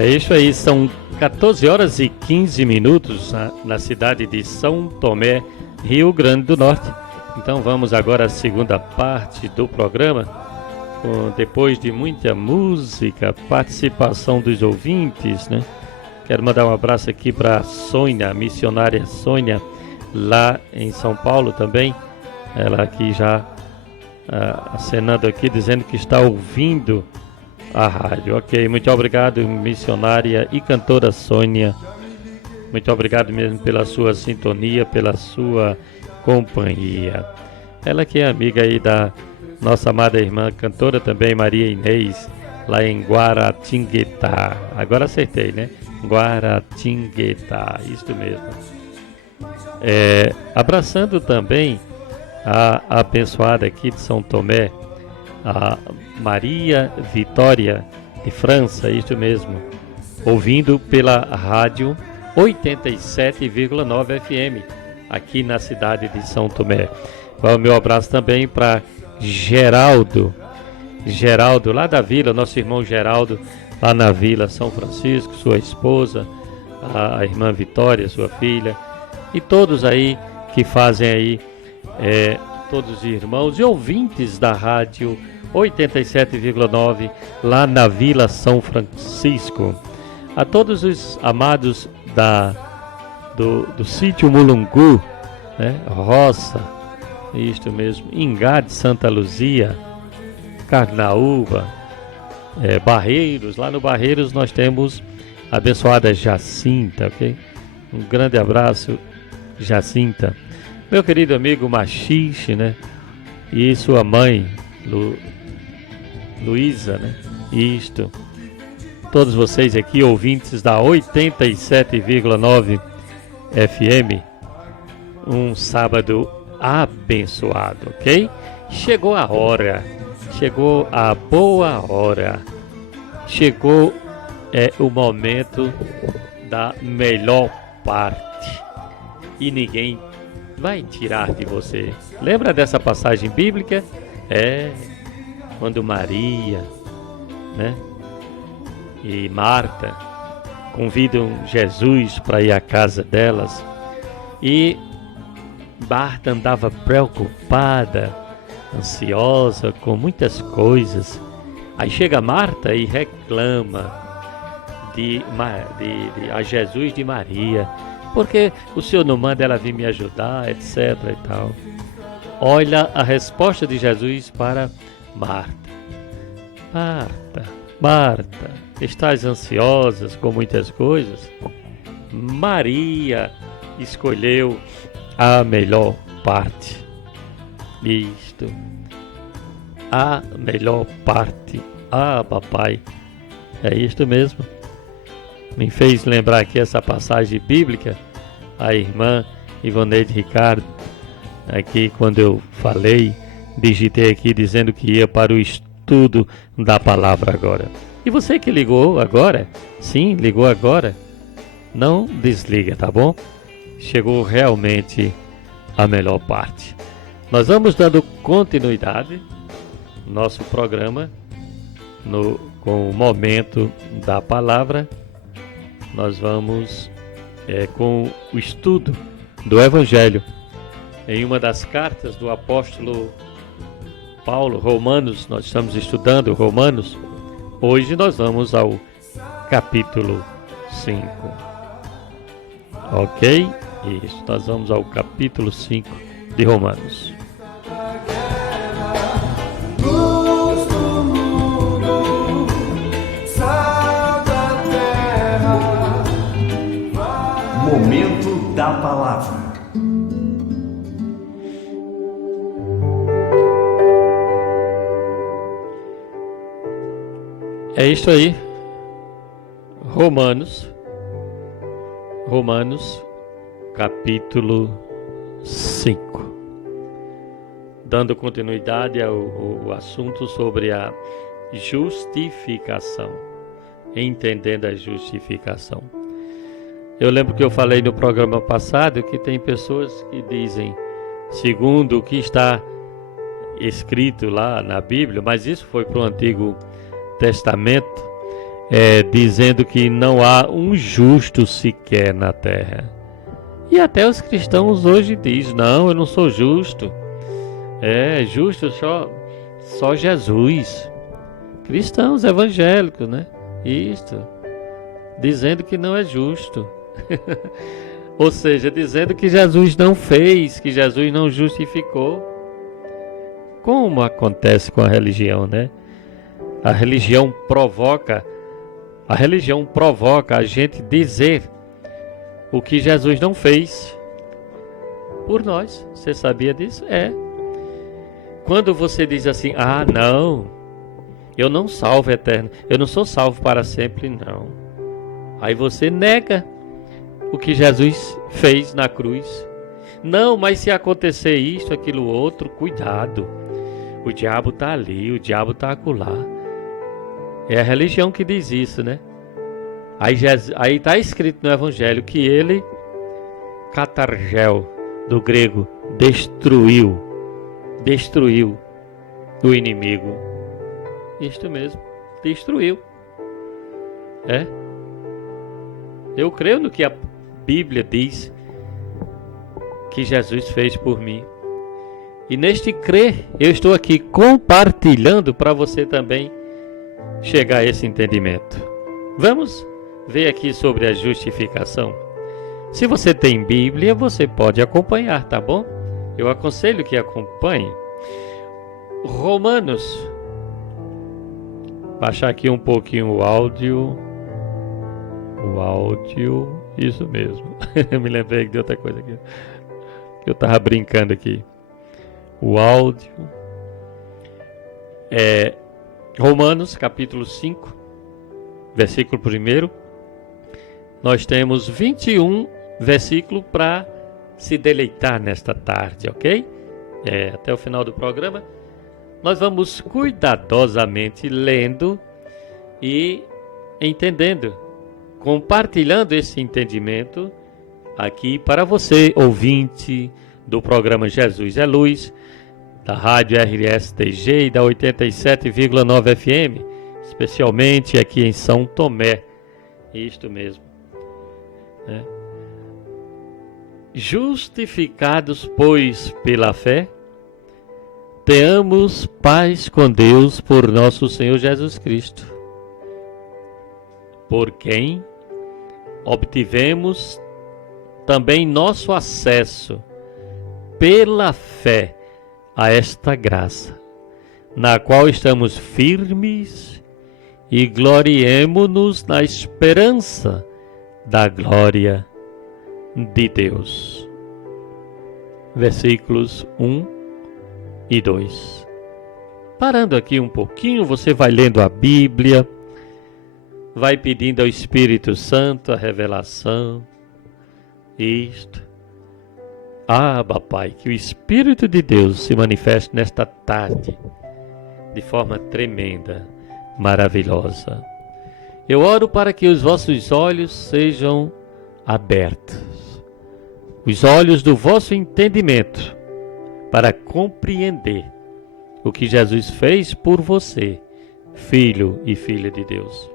É isso aí, são 14 horas e 15 minutos na cidade de São Tomé, Rio Grande do Norte. Então vamos agora à segunda parte do programa, depois de muita música, participação dos ouvintes, né? Quero mandar um abraço aqui para a Sônia, a missionária Sônia, lá em São Paulo também. Ela aqui já acenando aqui, dizendo que está ouvindo a rádio. Ok, muito obrigado, missionária e cantora Sônia. Muito obrigado mesmo pela sua sintonia, pela sua companhia. Ela que é amiga aí da nossa amada irmã cantora também, Maria Inês, lá em Guaratinguetá. Agora acertei, né? Guaratinguetá, isso mesmo. Abraçando também a abençoada aqui de São Tomé, a Maria Vitória de França, isso mesmo, ouvindo pela rádio 87,9 FM, aqui na cidade de São Tomé. Vai o meu abraço também para Geraldo, lá da vila, nosso irmão Geraldo, lá na Vila São Francisco, sua esposa, a irmã Vitória, sua filha, e todos aí que fazem aí, todos os irmãos e ouvintes da rádio 87,9 lá na Vila São Francisco. A todos os amados do sítio Mulungu, né? Roça, isto mesmo, Ingá de Santa Luzia, Carnaúba, Barreiros. Lá no Barreiros nós temos a abençoada Jacinta, ok? Um grande abraço, Jacinta. Meu querido amigo Machixe, né? E sua mãe, Luísa, né? Isto. Todos vocês aqui, ouvintes da 87,9 FM. Um sábado abençoado, ok? Chegou a hora. Chegou a boa hora. Chegou o momento da melhor parte. E ninguém vai tirar de você. Lembra dessa passagem bíblica? Quando Maria, né, e Marta convidam Jesus para ir à casa delas, e Marta andava preocupada, ansiosa com muitas coisas. Aí chega Marta e reclama a Jesus de Maria: porque o Senhor não manda ela vir me ajudar, etc. e tal. Olha a resposta de Jesus para Marta. Marta, estás ansiosa com muitas coisas? Maria escolheu a melhor parte. Isto. A melhor parte. Papai. É isto mesmo. Me fez lembrar aqui essa passagem bíblica, a irmã Ivoneide Ricardo, aqui quando eu falei, digitei aqui dizendo que ia para o estudo da palavra agora. E você que ligou agora, sim, ligou agora, não desliga, tá bom? Chegou realmente a melhor parte. Nós vamos dando continuidade no nosso programa, com o momento da palavra. Nós vamos com o estudo do Evangelho em uma das cartas do apóstolo Paulo, Romanos. Nós estamos estudando Romanos. Hoje nós vamos ao capítulo 5. Ok? Isso, nós vamos ao capítulo 5 de Romanos. Momento da palavra. É isso aí. Romanos, capítulo 5. Dando continuidade ao assunto sobre a justificação. Entendendo a justificação. Eu lembro que eu falei no programa passado que tem pessoas que dizem, segundo o que está escrito lá na Bíblia, mas isso foi para o Antigo Testamento, dizendo que não há um justo sequer na terra. E até os cristãos hoje dizem, não, eu não sou justo. Justo só Jesus. Cristãos evangélicos, né? Isto. Dizendo que não é justo. Ou seja, dizendo que Jesus não fez, que Jesus não justificou. Como acontece com a religião, né? A religião provoca a gente dizer o que Jesus não fez por nós. Você sabia disso? Quando você diz assim, não, eu não salvo eterno, eu não sou salvo para sempre, não. Aí você nega o que Jesus fez na cruz. Não, mas se acontecer isso, aquilo outro, cuidado. O diabo está ali, o diabo está acolá. É a religião que diz isso, né? Aí está escrito no Evangelho que ele, catargel, do grego, destruiu o inimigo. Isto mesmo, destruiu. Eu creio no que a Bíblia diz que Jesus fez por mim. E neste crer, eu estou aqui compartilhando para você também chegar a esse entendimento. Vamos ver aqui sobre a justificação. Se você tem Bíblia, você pode acompanhar, tá bom? Eu aconselho que acompanhe. Romanos. Baixar aqui um pouquinho o áudio. Isso mesmo. Eu me lembrei de outra coisa aqui. Que eu estava brincando aqui. O áudio. Romanos, capítulo 5, versículo 1. Nós temos 21 versículos para se deleitar nesta tarde, ok? Até o final do programa. Nós vamos cuidadosamente lendo e entendendo, compartilhando esse entendimento aqui para você, ouvinte do programa Jesus é Luz, da Rádio RSTG e da 87,9 FM, especialmente aqui em São Tomé. Isto mesmo. Justificados, pois, pela fé, tenhamos paz com Deus por nosso Senhor Jesus Cristo, por quem obtivemos também nosso acesso pela fé a esta graça, na qual estamos firmes e gloriemo-nos na esperança da glória de Deus. Versículos 1 e 2. Parando aqui um pouquinho, você vai lendo a Bíblia, vai pedindo ao Espírito Santo a revelação. Pai, que o Espírito de Deus se manifeste nesta tarde de forma tremenda, maravilhosa. Eu oro para que os vossos olhos sejam abertos, os olhos do vosso entendimento, para compreender o que Jesus fez por você, filho e filha de Deus,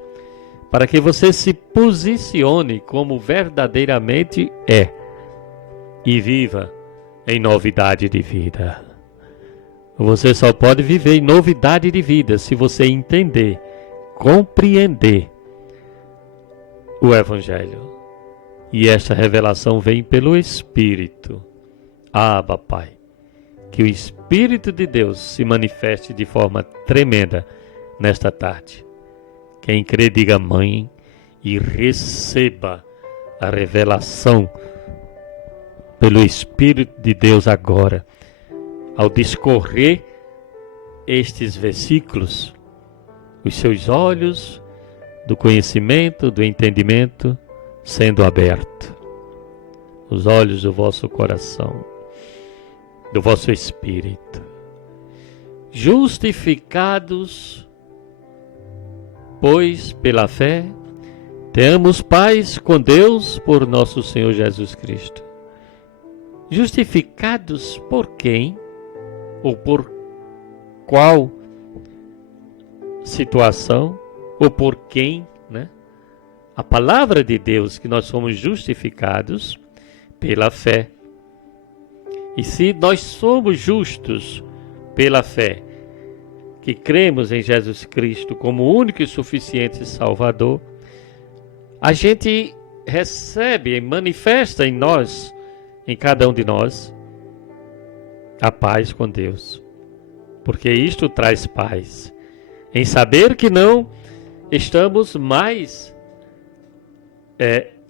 para que você se posicione como verdadeiramente é e viva em novidade de vida. Você só pode viver em novidade de vida se você entender, compreender o Evangelho. E esta revelação vem pelo Espírito. Pai, que o Espírito de Deus se manifeste de forma tremenda nesta tarde. Quem crê, diga amém e receba a revelação pelo Espírito de Deus agora. Ao discorrer estes versículos, os seus olhos do conhecimento, do entendimento, sendo abertos. Os olhos do vosso coração, do vosso espírito. Justificados, pois, pela fé, tenhamos paz com Deus por nosso Senhor Jesus Cristo. Justificados por quem? Ou por qual situação? Ou por quem a palavra de Deus, que nós somos justificados pela fé. E se nós somos justos pela fé, que cremos em Jesus Cristo como único e suficiente Salvador, a gente recebe e manifesta em nós, em cada um de nós, a paz com Deus. Porque isto traz paz, em saber que não estamos mais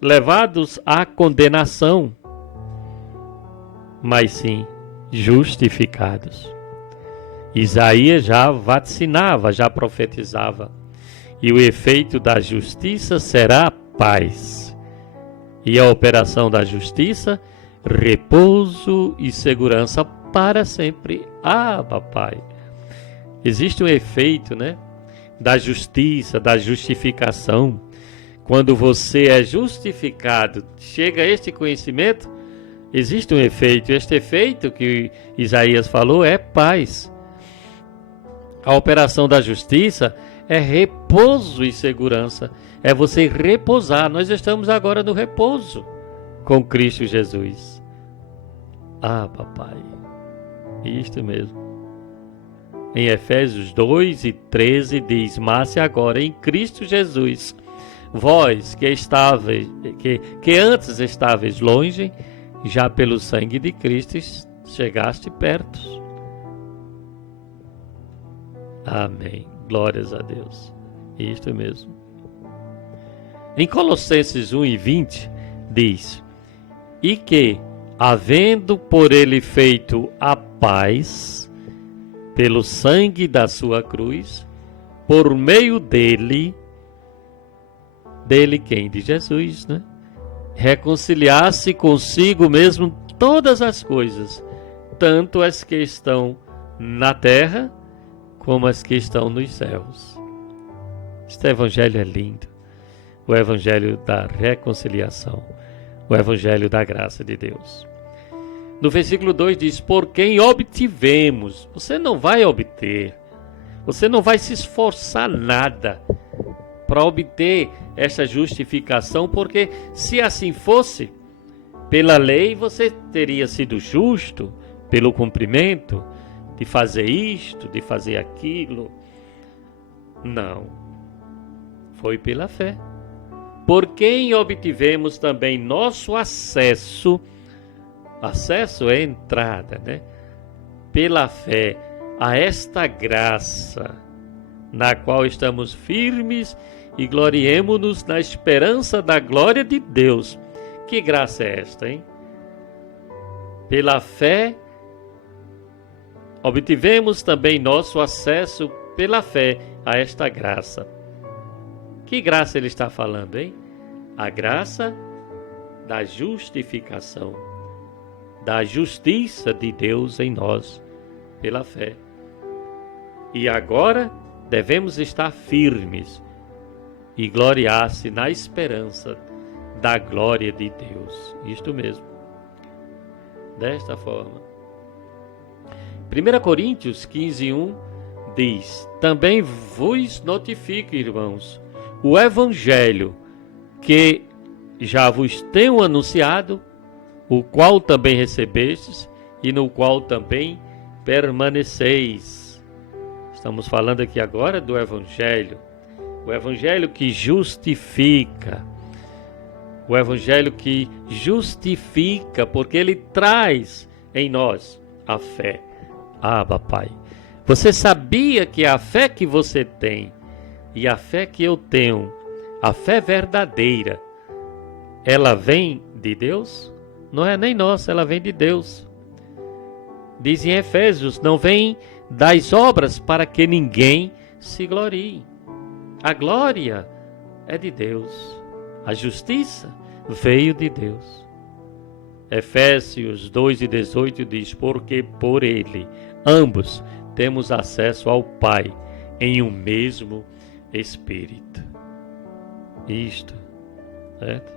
levados à condenação, mas sim justificados. Isaías já vaticinava, já profetizava, e o efeito da justiça será paz, e a operação da justiça, repouso e segurança para sempre. Ah, papai, existe um efeito, da justiça, da justificação. Quando você é justificado, chega a este conhecimento, existe um efeito. Este efeito que Isaías falou é paz. A operação da justiça é repouso e segurança. É você repousar. Nós estamos agora no repouso com Cristo Jesus. Ah, papai, isto mesmo. Em Efésios 2:13 diz: mas agora em Cristo Jesus, vós que antes estáveis longe, já pelo sangue de Cristo chegaste perto. Amém. Glórias a Deus. Isto mesmo. Em Colossenses 1:20 diz: e que, havendo por ele feito a paz, pelo sangue da sua cruz, por meio dele quem? De Jesus, reconciliar-se consigo mesmo todas as coisas, tanto as que estão na terra, como as que estão nos céus. Este evangelho é lindo. O evangelho da reconciliação. O evangelho da graça de Deus. No versículo 2 diz: por quem obtivemos. Você não vai obter. Você não vai se esforçar nada para obter essa justificação, porque se assim fosse, pela lei você teria sido justo, pelo cumprimento, de fazer isto, de fazer aquilo. Não. Foi pela fé. Por quem obtivemos também nosso acesso. Acesso é entrada, pela fé a esta graça, na qual estamos firmes e gloriemo-nos na esperança da glória de Deus. Que graça é esta, hein? Pela fé obtivemos também nosso acesso pela fé a esta graça. Que graça ele está falando, hein? A graça da justificação, da justiça de Deus em nós, pela fé. E agora devemos estar firmes e gloriar-se na esperança da glória de Deus. Isto mesmo. Desta forma. 1 Coríntios 15:1 diz: também vos notifico, irmãos, o evangelho que já vos tenho anunciado, o qual também recebestes e no qual também permaneceis. Estamos falando aqui agora do evangelho. O evangelho que justifica. O evangelho que justifica, porque ele traz em nós a fé. Ah, papai, você sabia que a fé que você tem e a fé que eu tenho, a fé verdadeira, ela vem de Deus? Não é nem nossa, ela vem de Deus. Diz em Efésios: não vem das obras para que ninguém se glorie. A glória é de Deus. A justiça veio de Deus. Efésios 2:18 diz: porque por ele ambos temos acesso ao Pai em um mesmo Espírito. Isto, certo?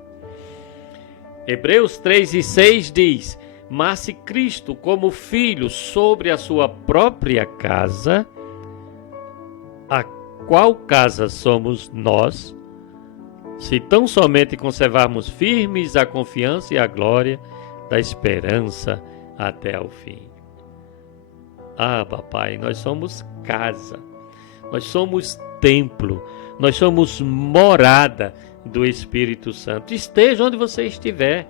Hebreus 3:6 diz: mas se Cristo, como Filho sobre a sua própria casa, a qual casa somos nós, se tão somente conservarmos firmes a confiança e a glória da esperança até ao fim. Ah, papai, nós somos casa, nós somos templo, nós somos morada do Espírito Santo. Esteja onde você estiver,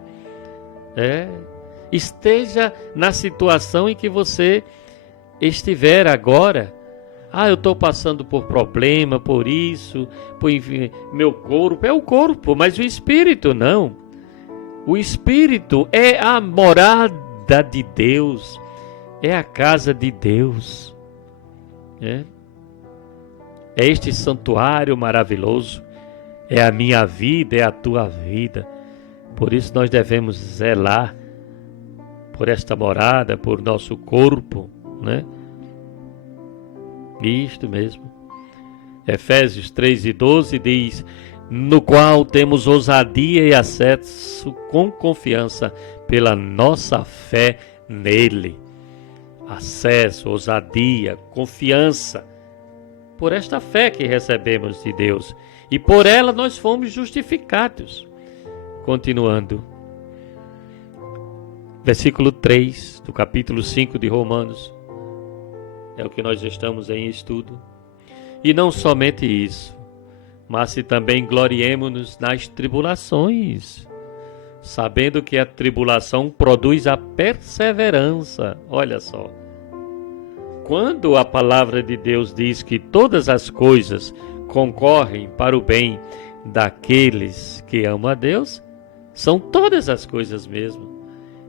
esteja na situação em que você estiver agora. Eu estou passando por problema, por isso, meu corpo é o corpo, mas o Espírito não. O Espírito é a morada de Deus, é a casa de Deus. É este santuário maravilhoso, é a minha vida, é a tua vida. Por isso nós devemos zelar por esta morada, por nosso corpo, né? Isto mesmo. Efésios 3:12 diz: no qual temos ousadia e acesso com confiança pela nossa fé nele. Acesso, ousadia, confiança, por esta fé que recebemos de Deus. E por ela nós fomos justificados. Continuando. Versículo 3 do capítulo 5 de Romanos. É o que nós estamos em estudo. E não somente isso, mas se também gloriemo-nos nas tribulações, sabendo que a tribulação produz a perseverança. Olha só. Quando a palavra de Deus diz que todas as coisas concorrem para o bem daqueles que amam a Deus, são todas as coisas mesmo.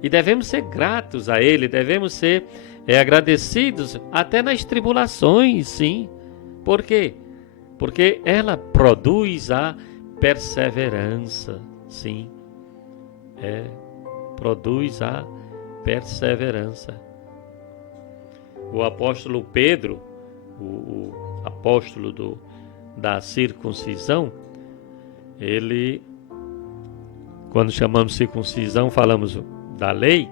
E devemos ser gratos a Ele, devemos ser agradecidos até nas tribulações, sim. Por quê? Porque ela produz a perseverança, sim. Produz a perseverança. O apóstolo Pedro, o apóstolo da circuncisão, ele, quando chamamos circuncisão, falamos da lei.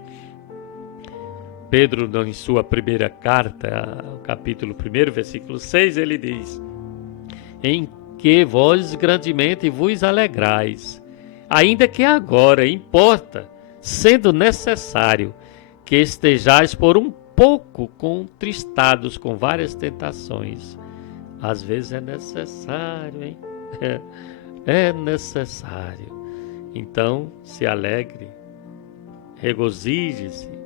Pedro, em sua primeira carta, capítulo 1, versículo 6, ele diz: em que vós grandemente vos alegrais, ainda que agora importa, sendo necessário, que estejais por um pouco contristados com várias tentações. Às vezes é necessário, hein? É necessário. Então, se alegre, regozije-se.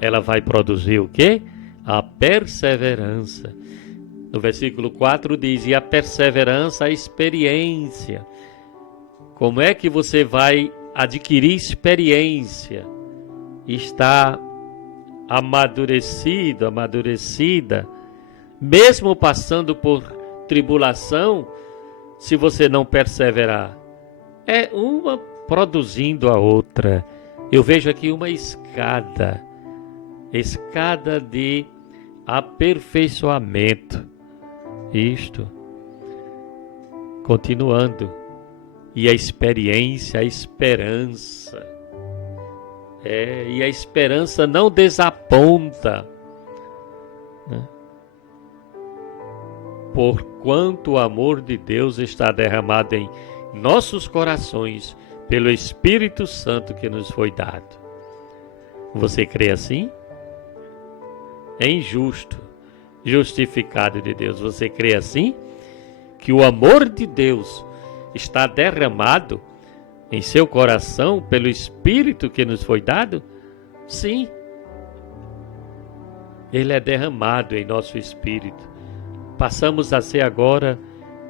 Ela vai produzir o quê? A perseverança. No versículo 4 diz: e a perseverança, a experiência. Como é que você vai adquirir experiência? Está amadurecida, mesmo passando por tribulação, se você não perseverar. É uma produzindo a outra. Eu vejo aqui uma escada de aperfeiçoamento. Isto. Continuando. E a experiência, a esperança. E a esperança não desaponta, né? Porquanto o amor de Deus está derramado em nossos corações pelo Espírito Santo que nos foi dado. Você crê assim? É injusto, justificado de Deus. Você crê assim? Que o amor de Deus está derramado em seu coração pelo Espírito que nos foi dado? Sim. Ele é derramado em nosso espírito. Passamos a ser agora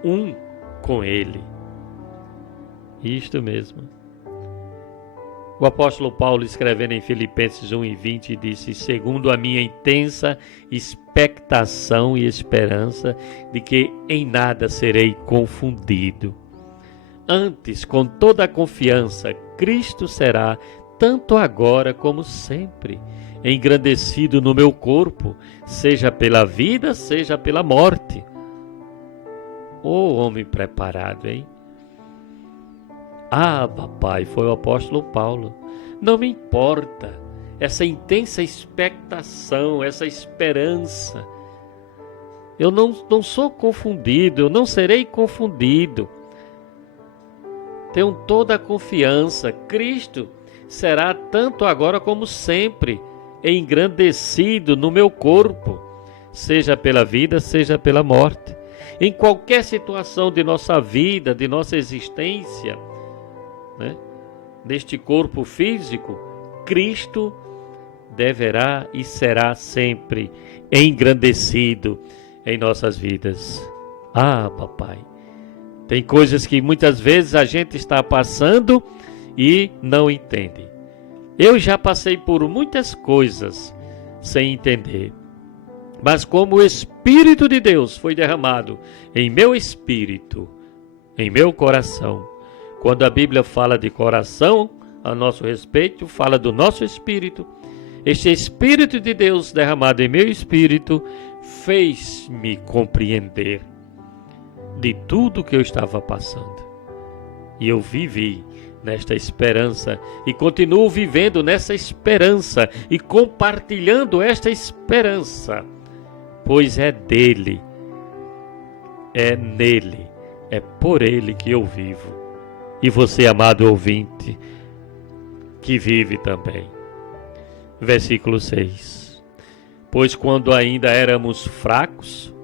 um com Ele. Isto mesmo. O apóstolo Paulo, escrevendo em Filipenses 1:20, disse: segundo a minha intensa expectação e esperança de que em nada serei confundido. Antes, com toda a confiança, Cristo será, tanto agora como sempre, engrandecido no meu corpo, seja pela vida, seja pela morte. Ô homem preparado, hein? Papai, foi o apóstolo Paulo. Não me importa essa intensa expectação, essa esperança. Eu não sou confundido, eu não serei confundido. Tenham toda a confiança. Cristo será tanto agora como sempre engrandecido no meu corpo, seja pela vida, seja pela morte. Em qualquer situação de nossa vida, de nossa existência, né, neste corpo físico, Cristo deverá e será sempre engrandecido em nossas vidas. Ah, papai, tem coisas que muitas vezes a gente está passando e não entende. Eu já passei por muitas coisas sem entender. Mas como o Espírito de Deus foi derramado em meu espírito, em meu coração, quando a Bíblia fala de coração a nosso respeito, fala do nosso espírito, este Espírito de Deus derramado em meu espírito fez-me compreender de tudo que eu estava passando. E eu vivi nesta esperança e continuo vivendo nessa esperança e compartilhando esta esperança, pois é dele, é nele, é por ele que eu vivo. E você, amado ouvinte, que vive também. Versículo 6. Pois quando ainda éramos fracos,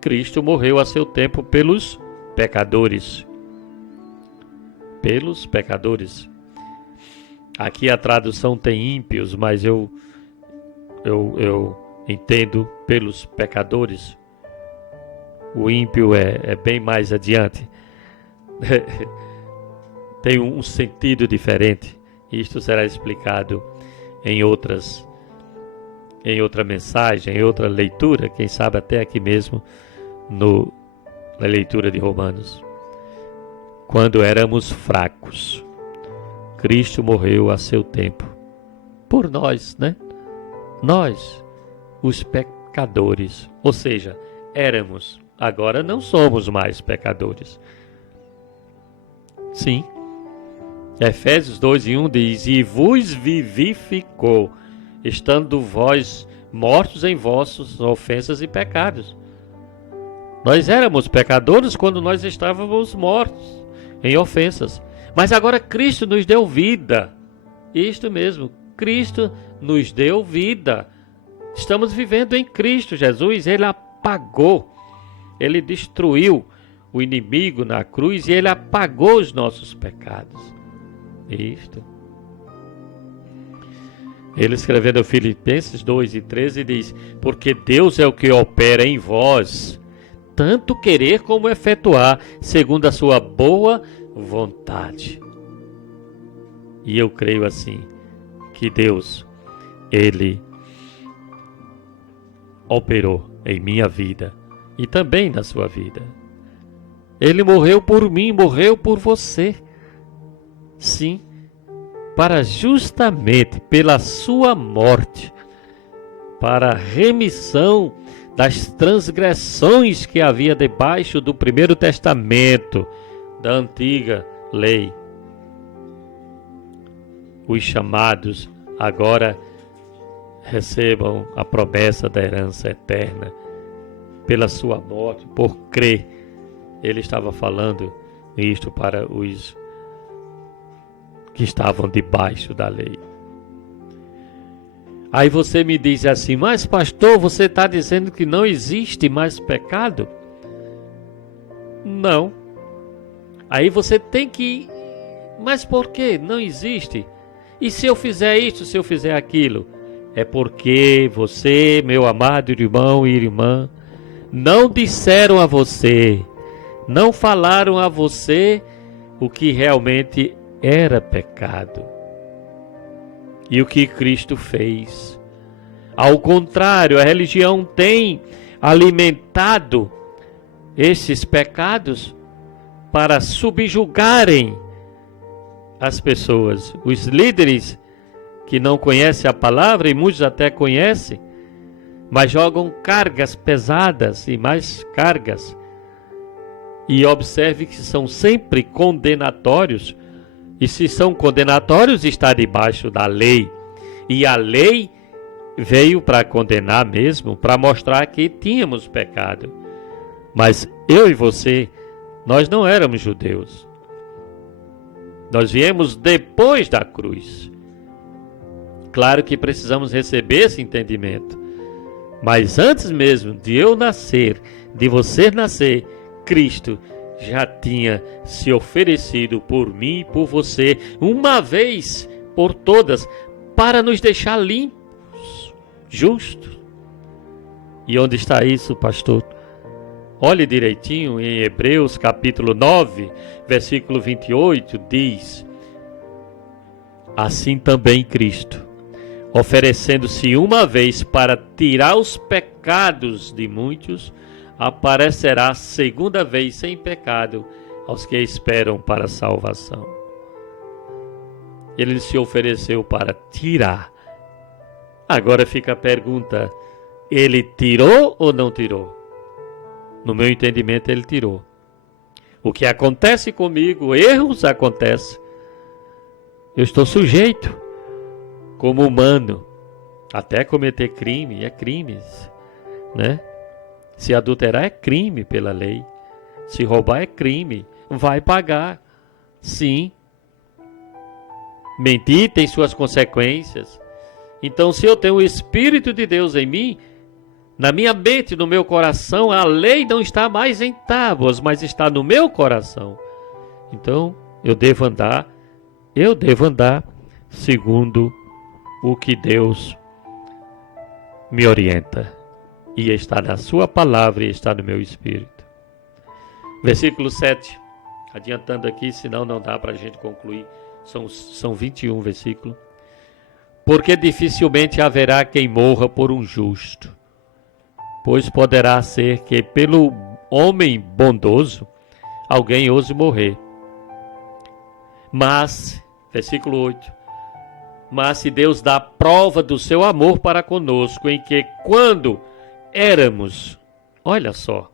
Cristo morreu a seu tempo pelos pecadores. Pelos pecadores. Aqui a tradução tem ímpios, mas eu entendo pelos pecadores. O ímpio é bem mais adiante. Tem um sentido diferente. Isto será explicado em outra mensagem, em outra leitura, quem sabe até aqui mesmo na leitura de Romanos. Quando éramos fracos, Cristo morreu a seu tempo por nós, né? Nós, os pecadores, ou seja, éramos, agora não somos mais pecadores. Sim. Efésios 2:1 diz: e vos vivificou, estando vós mortos em vossas ofensas e pecados. Nós éramos pecadores quando nós estávamos mortos em ofensas. Mas agora Cristo nos deu vida. Isto mesmo, Cristo nos deu vida. Estamos vivendo em Cristo Jesus. Ele apagou, ele destruiu o inimigo na cruz e ele apagou os nossos pecados. Isto. Ele escrevendo Filipenses 2:13 diz: porque Deus é o que opera em vós, tanto querer como efetuar, segundo a sua boa vontade. E eu creio assim, que Deus, ele operou em minha vida e também na sua vida. Ele morreu por mim, morreu por você. Sim, para justamente pela sua morte, para a remissão das transgressões que havia debaixo do primeiro testamento, da antiga lei. Os chamados agora recebam a promessa da herança eterna pela sua morte, por crer. Ele estava falando isto para os que estavam debaixo da lei. Aí você me diz assim: mas pastor, você está dizendo que não existe mais pecado? Não. Aí você tem que... mas por que não existe? E se eu fizer isso, se eu fizer aquilo? É porque você, meu amado irmão e irmã, não disseram a você, não falaram a você o que realmente era pecado e o que Cristo fez. Ao contrário, a religião tem alimentado esses pecados para subjugarem as pessoas. Os líderes que não conhecem a palavra, e muitos até conhecem, mas jogam cargas pesadas e mais cargas. E observe que são sempre condenatórios. E se são condenatórios, está debaixo da lei. E a lei veio para condenar mesmo, para mostrar que tínhamos pecado. Mas eu e você, nós não éramos judeus. Nós viemos depois da cruz. Claro que precisamos receber esse entendimento. Mas antes mesmo de eu nascer, de você nascer, Cristo já tinha se oferecido por mim e por você, uma vez por todas, para nos deixar limpos, justos. E onde está isso, pastor? Olhe direitinho em Hebreus capítulo 9, versículo 28, diz: assim também Cristo, oferecendo-se uma vez para tirar os pecados de muitos, aparecerá segunda vez sem pecado aos que esperam para a salvação. Ele se ofereceu para tirar. Agora fica a pergunta: ele tirou ou não tirou? No meu entendimento, ele tirou. O que acontece comigo, erros acontecem. Eu estou sujeito, como humano, até cometer crime, é crime, né? Se adulterar é crime pela lei. Se roubar é crime, vai pagar. Sim. Mentir tem suas consequências. Então, se eu tenho o Espírito de Deus em mim, na minha mente, no meu coração, a lei não está mais em tábuas, mas está no meu coração. Então, eu devo andar segundo o que Deus me orienta. E está na sua palavra e está no meu espírito. Versículo 7. Adiantando aqui, senão não dá para a gente concluir. São 21 versículos. Porque dificilmente haverá quem morra por um justo, pois poderá ser que pelo homem bondoso alguém ouse morrer. Mas, versículo 8, mas se Deus dá prova do seu amor para conosco, em que quando éramos, olha só,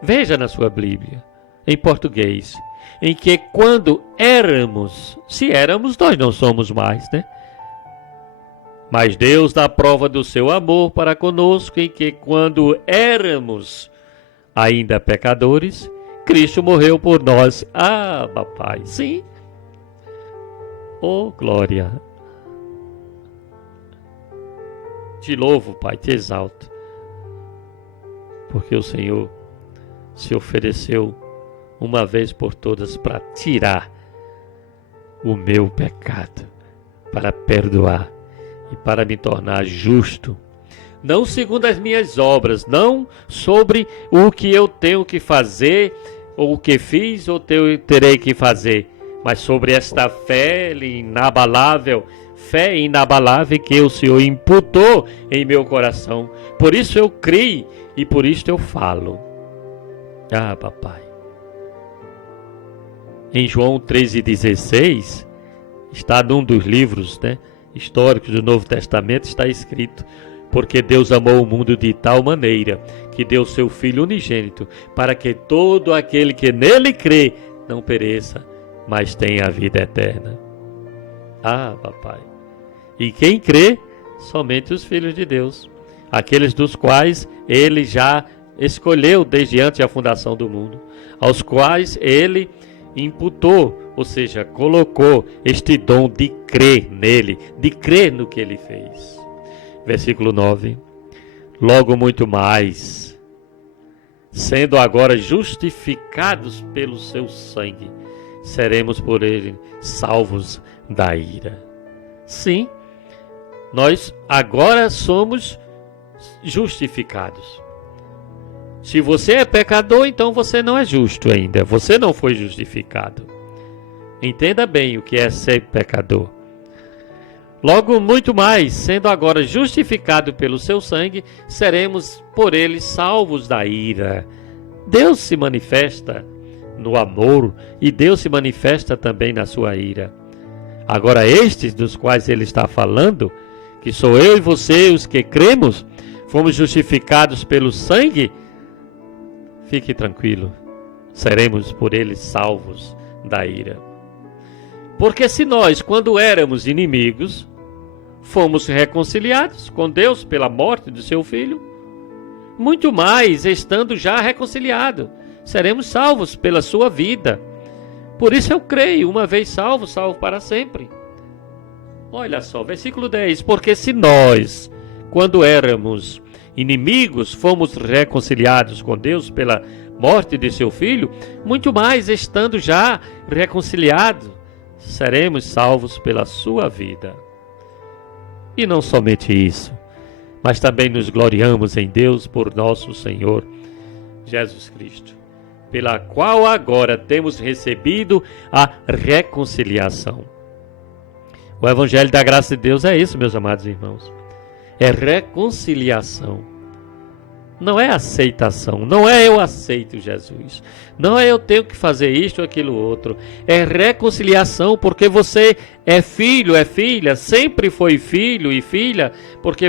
veja na sua Bíblia, em português, em que quando éramos, se éramos, nós não somos mais, né? Mas Deus dá prova do seu amor para conosco, em que quando éramos ainda pecadores, Cristo morreu por nós. Ah, papai, sim. Oh, glória. Te louvo, Pai, te exalto, porque o Senhor se ofereceu uma vez por todas para tirar o meu pecado, para perdoar e para me tornar justo, não segundo as minhas obras, não sobre o que eu tenho que fazer, ou o que fiz, ou terei que fazer, mas sobre esta fé inabalável que o Senhor imputou em meu coração. Por isso eu criei e por isso eu falo. Ah, papai. Em João 13,16, está num dos livros, né, históricos do Novo Testamento, está escrito: porque Deus amou o mundo de tal maneira que deu seu Filho unigênito, para que todo aquele que nele crê não pereça, mas tenha a vida eterna. Ah, papai. E quem crê? Somente os filhos de Deus, aqueles dos quais ele já escolheu desde antes da fundação do mundo, aos quais ele imputou, ou seja, colocou este dom de crer nele, de crer no que ele fez. Versículo 9. Logo muito mais, sendo agora justificados pelo seu sangue, seremos por ele salvos da ira. Sim, nós agora somos justificados. Se você é pecador, então você não é justo ainda. Você não foi justificado. Entenda bem o que é ser pecador. Logo muito mais, sendo agora justificado pelo seu sangue, seremos por ele salvos da ira. Deus se manifesta no amor e Deus se manifesta também na sua ira. Agora estes dos quais ele está falando, que sou eu e você, os que cremos, fomos justificados pelo sangue, fique tranquilo, seremos por ele salvos da ira. Porque se nós, quando éramos inimigos, fomos reconciliados com Deus pela morte do seu Filho, muito mais, estando já reconciliados, seremos salvos pela sua vida, Por isso eu creio, uma vez salvo, salvo para sempre. Olha só, versículo 10. Porque se nós, quando éramos inimigos, fomos reconciliados com Deus pela morte de seu Filho, muito mais, estando já reconciliados, seremos salvos pela sua vida. E não somente isso, mas também nos gloriamos em Deus por nosso Senhor Jesus Cristo, pela qual agora temos recebido a reconciliação. O Evangelho da graça de Deus é isso, meus amados irmãos. É reconciliação. Não é aceitação. Não é eu aceito Jesus. Não é eu tenho que fazer isto ou aquilo outro. É reconciliação, porque você é filho, é filha, sempre foi filho e filha, porque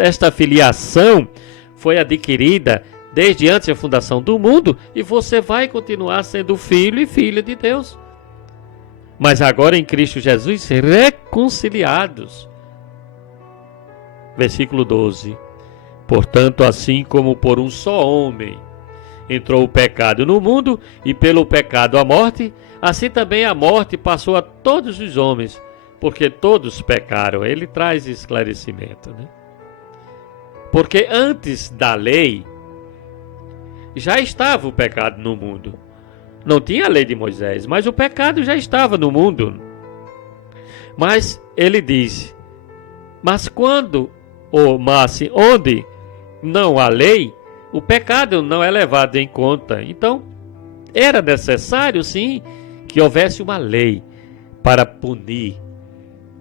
esta filiação foi adquirida desde antes da fundação do mundo, e você vai continuar sendo filho e filha de Deus. Mas agora em Cristo Jesus, reconciliados. Versículo 12. Portanto, assim como por um só homem entrou o pecado no mundo, e pelo pecado a morte, assim também a morte passou a todos os homens, porque todos pecaram. Ele traz esclarecimento, né? Porque antes da lei, já estava o pecado no mundo. Não tinha a lei de Moisés, mas o pecado já estava no mundo. Mas ele diz, mas onde não há lei, o pecado não é levado em conta. Então, era necessário, sim, que houvesse uma lei para punir,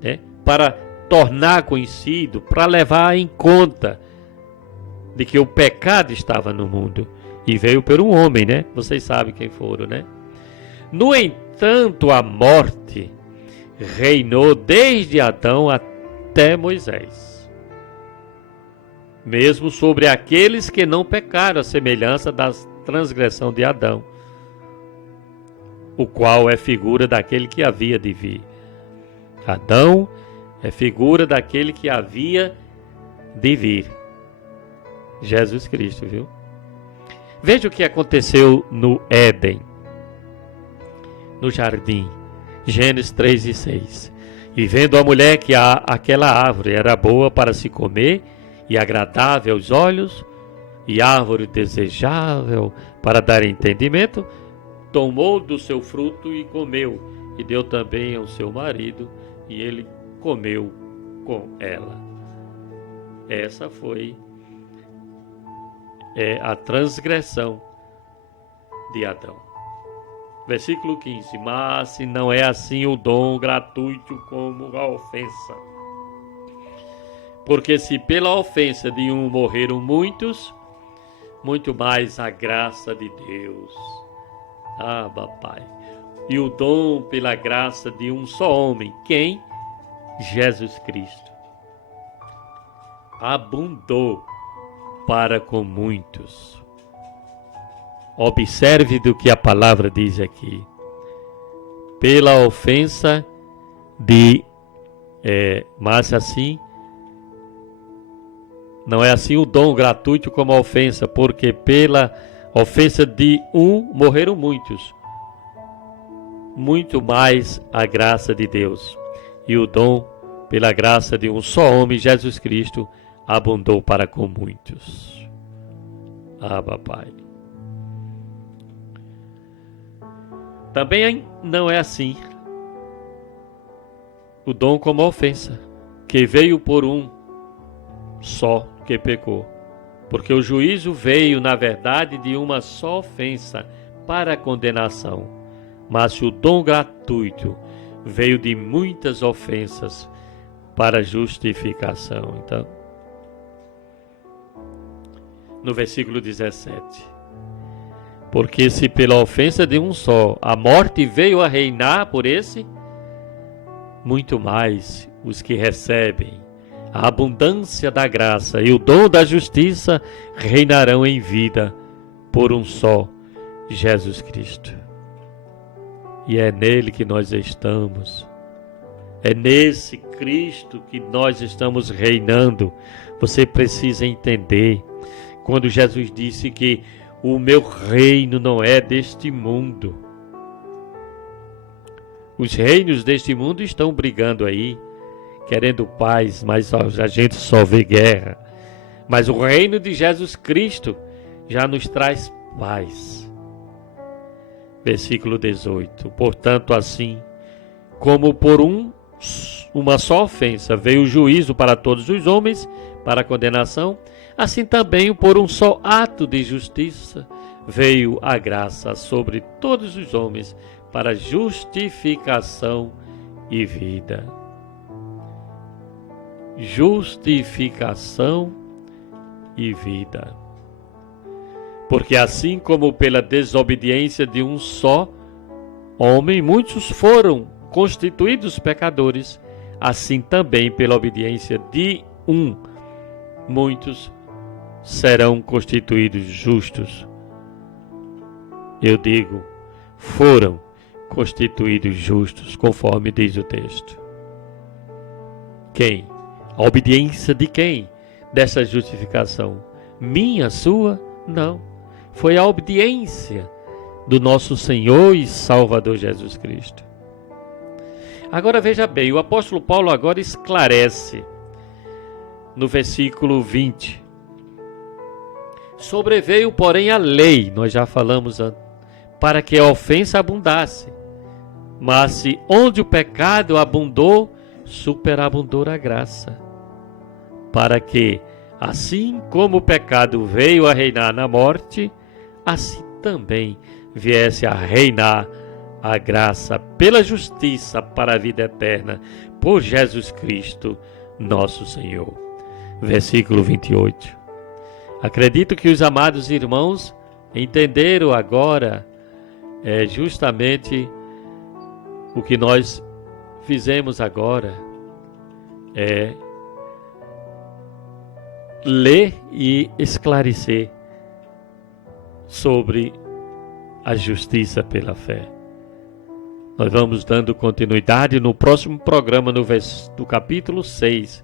né? Para tornar conhecido, para levar em conta de que o pecado estava no mundo. E veio por um homem, né? Vocês sabem quem foram, né? No entanto, a morte reinou desde Adão até Moisés, mesmo sobre aqueles que não pecaram, a semelhança da transgressão de Adão, o qual é figura daquele que havia de vir. Adão é figura daquele que havia de vir. Jesus Cristo, viu? Veja o que aconteceu no Éden, no jardim, Gênesis 3 e 6. E vendo a mulher que aquela árvore era boa para se comer e agradável aos olhos, e árvore desejável para dar entendimento, tomou do seu fruto e comeu, e deu também ao seu marido, e ele comeu com ela. Essa foi a transgressão de Adão. Versículo 15. Mas se não é assim o dom gratuito como a ofensa. Porque se pela ofensa de um morreram muitos, muito mais a graça de Deus. Pai. E o dom pela graça de um só homem. Quem? Jesus Cristo. Abundou para com muitos. Observe do que a palavra diz aqui. Pela ofensa de... mas assim... Não é assim o dom gratuito como a ofensa, porque pela ofensa de um morreram muitos. Muito mais a graça de Deus. E o dom pela graça de um só homem, Jesus Cristo, abundou para com muitos. Pai. Também não é assim o dom como a ofensa, que veio por um só que pecou. Porque o juízo veio, na verdade, de uma só ofensa para a condenação. Mas o dom gratuito veio de muitas ofensas para a justificação. Então, no versículo 17. Porque se pela ofensa de um só a morte veio a reinar por esse, muito mais os que recebem a abundância da graça e o dom da justiça reinarão em vida por um só, Jesus Cristo. E é nele que nós estamos. É nesse Cristo que nós estamos reinando. Você precisa entender. Quando Jesus disse que o meu reino não é deste mundo. Os reinos deste mundo estão brigando aí, querendo paz, mas a gente só vê guerra. Mas o reino de Jesus Cristo já nos traz paz. Versículo 18. Portanto, assim como por uma só ofensa veio o juízo para todos os homens, para a condenação, assim também por um só ato de justiça veio a graça sobre todos os homens, para justificação e vida. Justificação e vida. Porque assim como pela desobediência de um só homem, muitos foram constituídos pecadores, assim também pela obediência de um, muitos serão constituídos justos. Eu digo, foram constituídos justos, conforme diz o texto. Quem? A obediência de quem? Dessa justificação? Minha, sua? Não. Foi a obediência do nosso Senhor e Salvador Jesus Cristo. Agora veja bem, o apóstolo Paulo agora esclarece no versículo 20. Sobreveio, porém, a lei, nós já falamos antes, para que a ofensa abundasse. Mas se onde o pecado abundou, superabundou a graça. Para que, assim como o pecado veio a reinar na morte, assim também viesse a reinar a graça pela justiça para a vida eterna, por Jesus Cristo, nosso Senhor. Versículo 28. Acredito que os amados irmãos entenderam agora justamente o que nós fizemos agora, ler e esclarecer sobre a justiça pela fé. Nós vamos dando continuidade no próximo programa, no capítulo 6,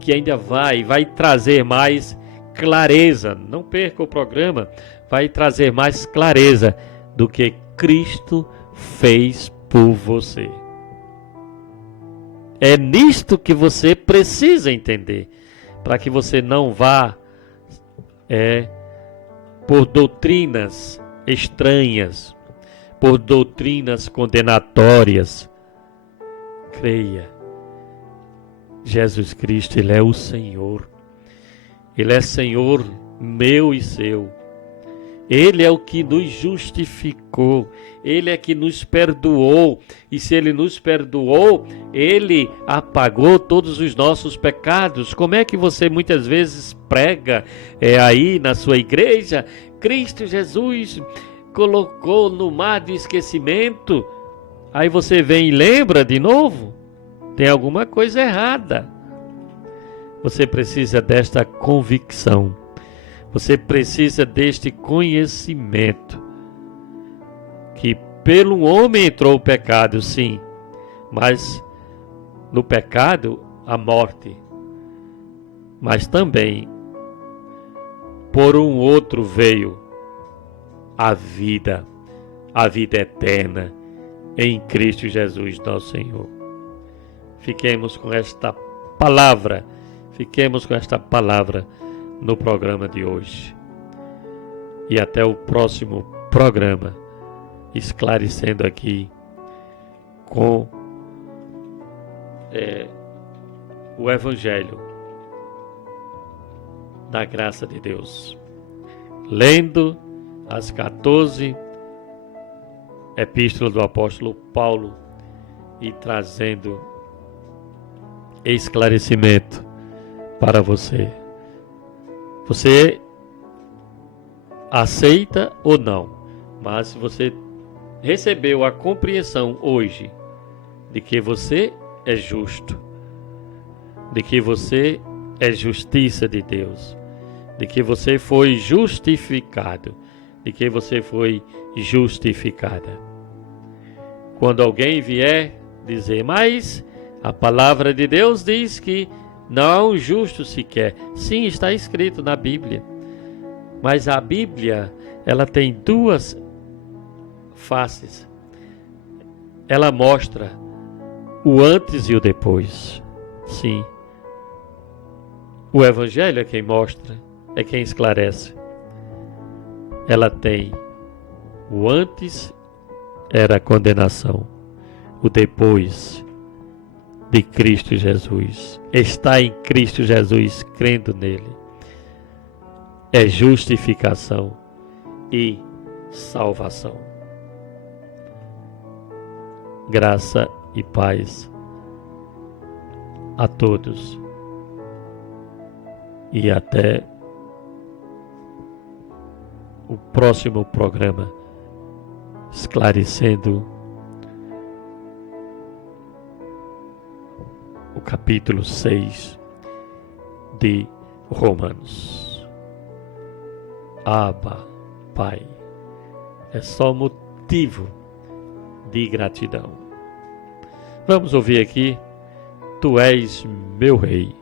que ainda vai trazer mais clareza. Não perca o programa, vai trazer mais clareza do que Cristo fez por você. É nisto que você precisa entender, para que você não vá por doutrinas estranhas, por doutrinas condenatórias. Creia, Jesus Cristo, Ele é o Senhor. Ele é Senhor meu e seu. Ele é o que nos justificou. Ele é que nos perdoou. E se Ele nos perdoou, Ele apagou todos os nossos pecados. Como é que você muitas vezes prega aí na sua igreja? Cristo Jesus colocou no mar de esquecimento. Aí você vem e lembra de novo? Tem alguma coisa errada. Você precisa desta convicção. Você precisa deste conhecimento. Que pelo homem entrou o pecado, sim. Mas no pecado, a morte. Mas também, por um outro veio a vida eterna em Cristo Jesus, nosso Senhor. Fiquemos com esta palavra no programa de hoje. E até o próximo programa, esclarecendo aqui com o Evangelho da graça de Deus. Lendo as 14 epístolas do apóstolo Paulo e trazendo esclarecimento para você. Você aceita ou não, mas se você recebeu a compreensão hoje de que você é justo, de que você é justiça de Deus, de que você foi justificado, de que você foi justificada. Quando alguém vier dizer, mas a palavra de Deus diz que não há um justo sequer. Sim, está escrito na Bíblia. Mas a Bíblia, ela tem duas faces. ela mostra o antes e o depois. Sim. O Evangelho é quem mostra, é quem esclarece. Ela tem o antes era a condenação, o depois de Cristo Jesus. Está em Cristo Jesus, crendo nele. É justificação e salvação. Graça e paz a todos. E até o próximo programa, esclarecendo o capítulo 6 de Romanos. Abba, Pai, é só motivo de gratidão. Vamos ouvir aqui, Tu és meu Rei.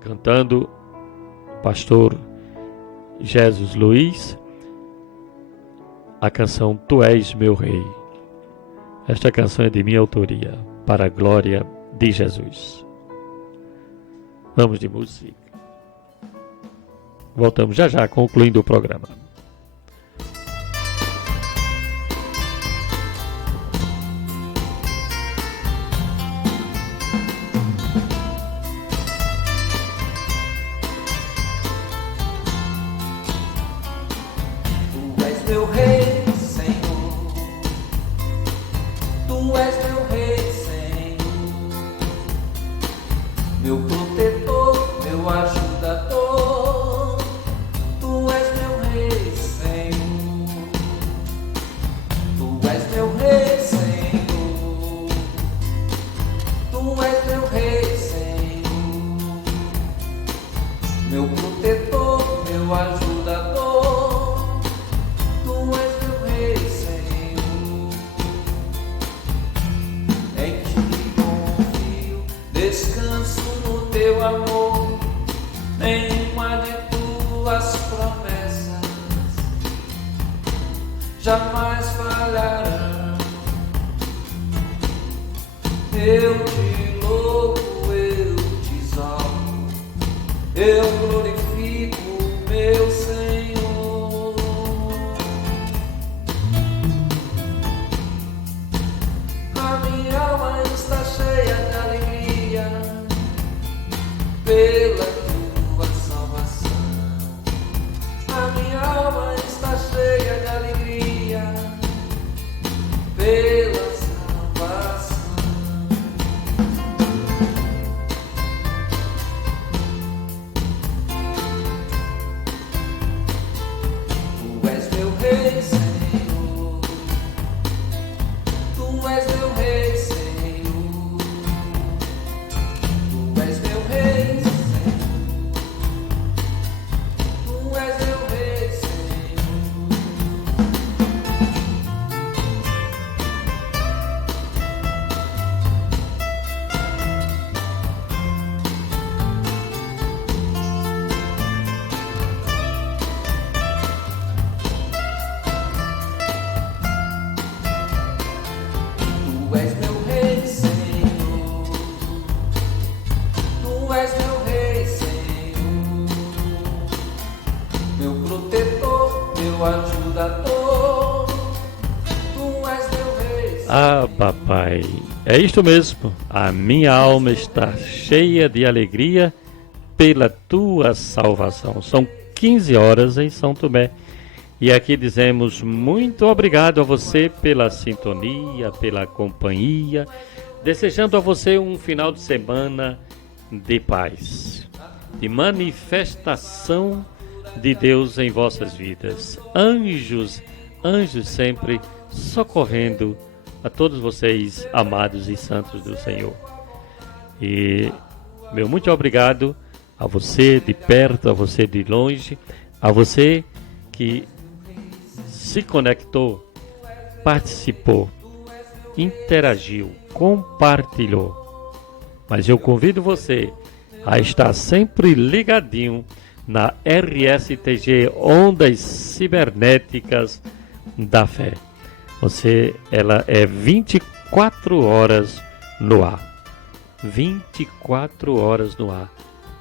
Cantando pastor Jesus Luiz, a canção Tu és meu Rei. Esta canção é de minha autoria, para a glória de Jesus. Vamos de música. Voltamos já já, concluindo o programa. Meu Rei, Senhor, Tu és meu Rei, Senhor, meu protetor, meu ajudador, Tu és meu Rei, Senhor, Tu és meu Rei, Senhor, Tu és meu Rei, Senhor, meu protetor, meu ajudador. Descanso no teu amor, nenhuma de tuas promessas jamais falharão. Eu te louvo, eu te exalto, eu glorifico meu Senhor. A minha alma está cheia de alegria pela tua salvação. A minha alma está cheia de alegria pela salvação. Tu és meu Rei, Senhor, Tu és meu Rei, Senhor, Tu és meu Rei, Senhor, Tu és meu Rei, Senhor. Tu és meu Rei, Senhor, Tu és meu Rei, Senhor, meu protetor, meu ajudador, Tu és meu Rei, Senhor. Ah, papai, é isto mesmo. A minha alma está cheia de alegria pela tua salvação. São 15 horas em São Tomé. E aqui dizemos muito obrigado a você pela sintonia, pela companhia, desejando a você um final de semana de paz, de manifestação de Deus em vossas vidas. Anjos sempre socorrendo a todos vocês, amados e santos do Senhor. E meu muito obrigado a você de perto, a você de longe, a você que se conectou, participou, interagiu, compartilhou. Mas eu convido você a estar sempre ligadinho na RSTG Ondas Cibernéticas da fé. Ela é 24 horas no ar. 24 horas no ar.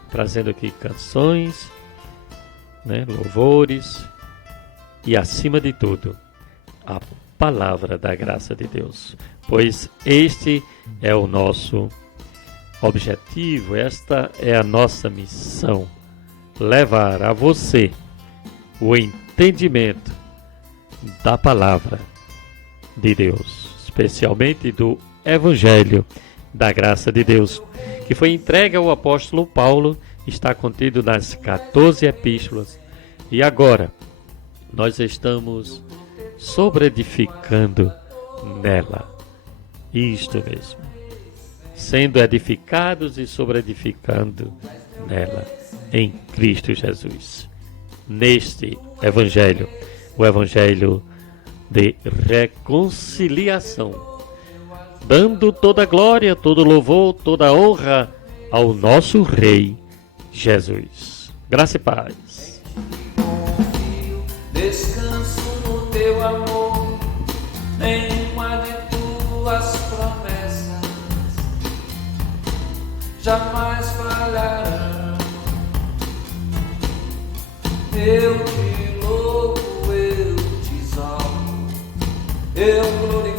Trazendo aqui canções, né, louvores e, acima de tudo, a palavra da graça de Deus. Pois este é o nosso objetivo, esta é a nossa missão. Levar a você o entendimento da palavra de Deus, especialmente do Evangelho da graça de Deus, que foi entregue ao apóstolo Paulo, está contido nas 14 epístolas, e agora nós estamos sobreedificando nela. Isto mesmo, sendo edificados e sobreedificando nela, em Cristo Jesus. Neste Evangelho, o Evangelho de reconciliação, dando toda glória, todo louvor, toda honra ao nosso Rei Jesus. Graça e paz. Confio, descanso no teu amor, nenhuma de tuas promessas jamais falharão. Eu te louvo, eu te exalto, eu glorifico